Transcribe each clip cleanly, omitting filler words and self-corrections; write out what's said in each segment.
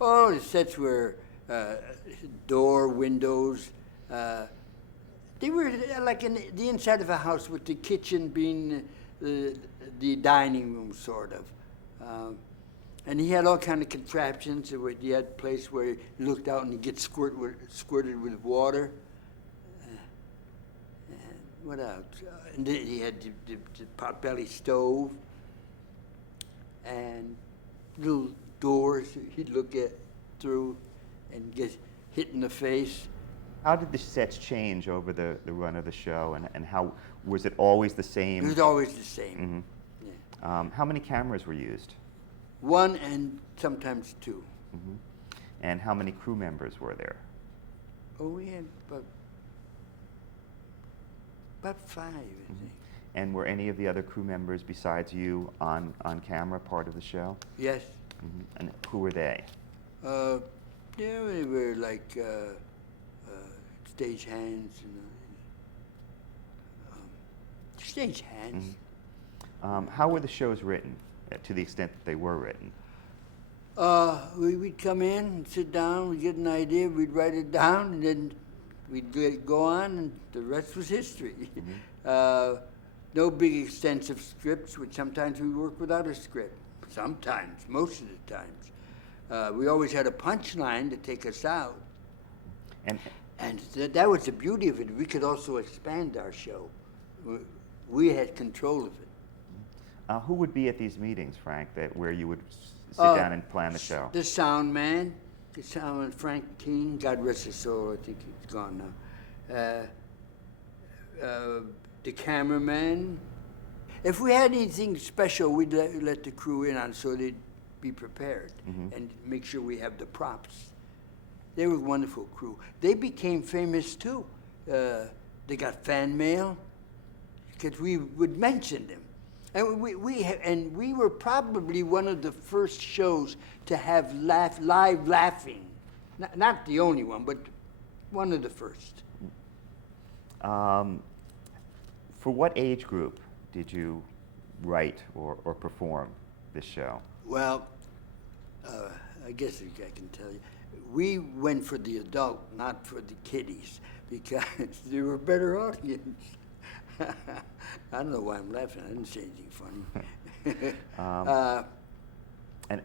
Oh, the sets were door, windows. They were like in the inside of a house with the kitchen being the dining room, sort of. And he had all kind of contraptions. He had a place where he looked out and he gets squirted with water. And what else? And then he had the potbelly stove and little doors he'd look through and get hit in the face. How did the sets change over the run of the show, and how was it always the same? It was always the same. Mm-hmm. Yeah. How many cameras were used? One and sometimes two. Mm-hmm. And how many crew members were there? Oh, we had about five, I think. And were any of the other crew members besides you on camera part of the show? Yes. Mm-hmm. And who were they? Yeah, they were like stage hands, stage hands. Mm-hmm. How were the shows written, to the extent that they were written? We'd come in and sit down, we'd get an idea, we'd write it down, and then we'd go on, and the rest was history. Mm-hmm. No big extensive scripts, which sometimes we work without a script. Sometimes, most of the times. We always had a punchline to take us out. And that was the beauty of it. We could also expand our show. We had control of it. Who would be at these meetings, Frank, where you would sit down and plan the show? The sound man, Frank King, God rest his soul, I think he's gone now. The cameraman. If we had anything special, we'd let the crew in on so they'd be prepared and make sure we have the props. They were a wonderful crew. They became famous too. They got fan mail because we would mention them. And we were probably one of the first shows to have live laughing. Not the only one, but one of the first. For what age group did you write or perform this show? Well, I guess I can tell you. We went for the adult, not for the kiddies, because they were a better audience. I don't know why I'm laughing. I didn't say anything funny.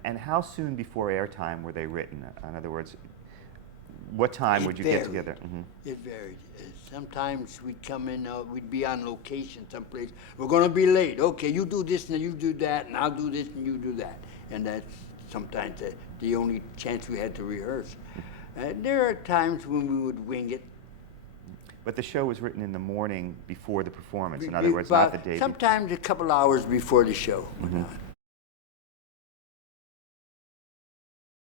And how soon before airtime were they written? In other words, what time would you get together? Mm-hmm. It varied. Sometimes we'd come in, we'd be on location someplace. We're going to be late. Okay, you do this and you do that, and I'll do this and you do that. And that's sometimes the only chance we had to rehearse. There are times when we would wing it. But the show was written in the morning before the performance. In other words, not the day. Sometimes a couple hours before the show went on.